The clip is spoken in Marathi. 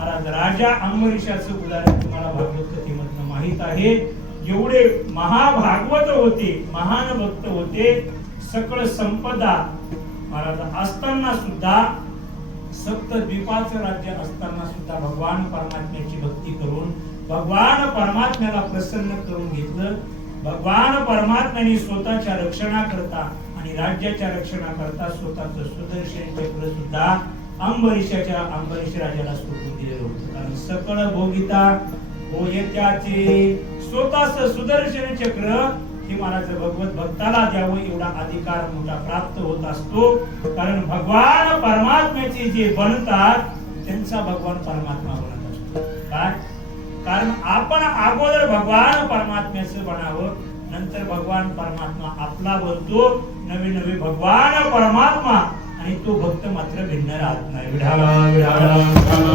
महाराज राजा अंबरीशाचं उदाहरण तुम्हाला भागवत कथेमधनं माहित आहे. एवढे महाभागवत होते, महान भक्त होते, सकळ संपदा महाराज असताना सुद्धा, सप्तद्वीपाचं राज्य असताना सुद्धा भगवान परमात्म्याची भक्ती करून भगवान परमात्म्याला प्रसन्न करून घेतलं. भगवान परमात्म्याने स्वतःच्या रक्षणाकरता आणि राज्याच्या रक्षणाकरता स्वतःचं सुदर्शन चक्र सुद्धा अंबरीश राजाला सोडून दिलेलं होतं. कारण सकळ भोगिता होय त्याचे, स्वतःच सुदर्शन चक्र हे महाराज भगवत भक्ताला द्यावं एवढा अधिकार मोठा प्राप्त होत असतो. कारण भगवान परमात्म्याचे जे बनतात त्यांचा भगवान परमात्मा बनत असतो. काय कारण आपण अगोदर भगवान परमात्म्याचं बनावं, नंतर भगवान परमात्मा आपला बनतो. नवे नवे भगवान परमात्मा आणि तो भक्त मात्र भिन्न राहत नाही. विढाला विढाला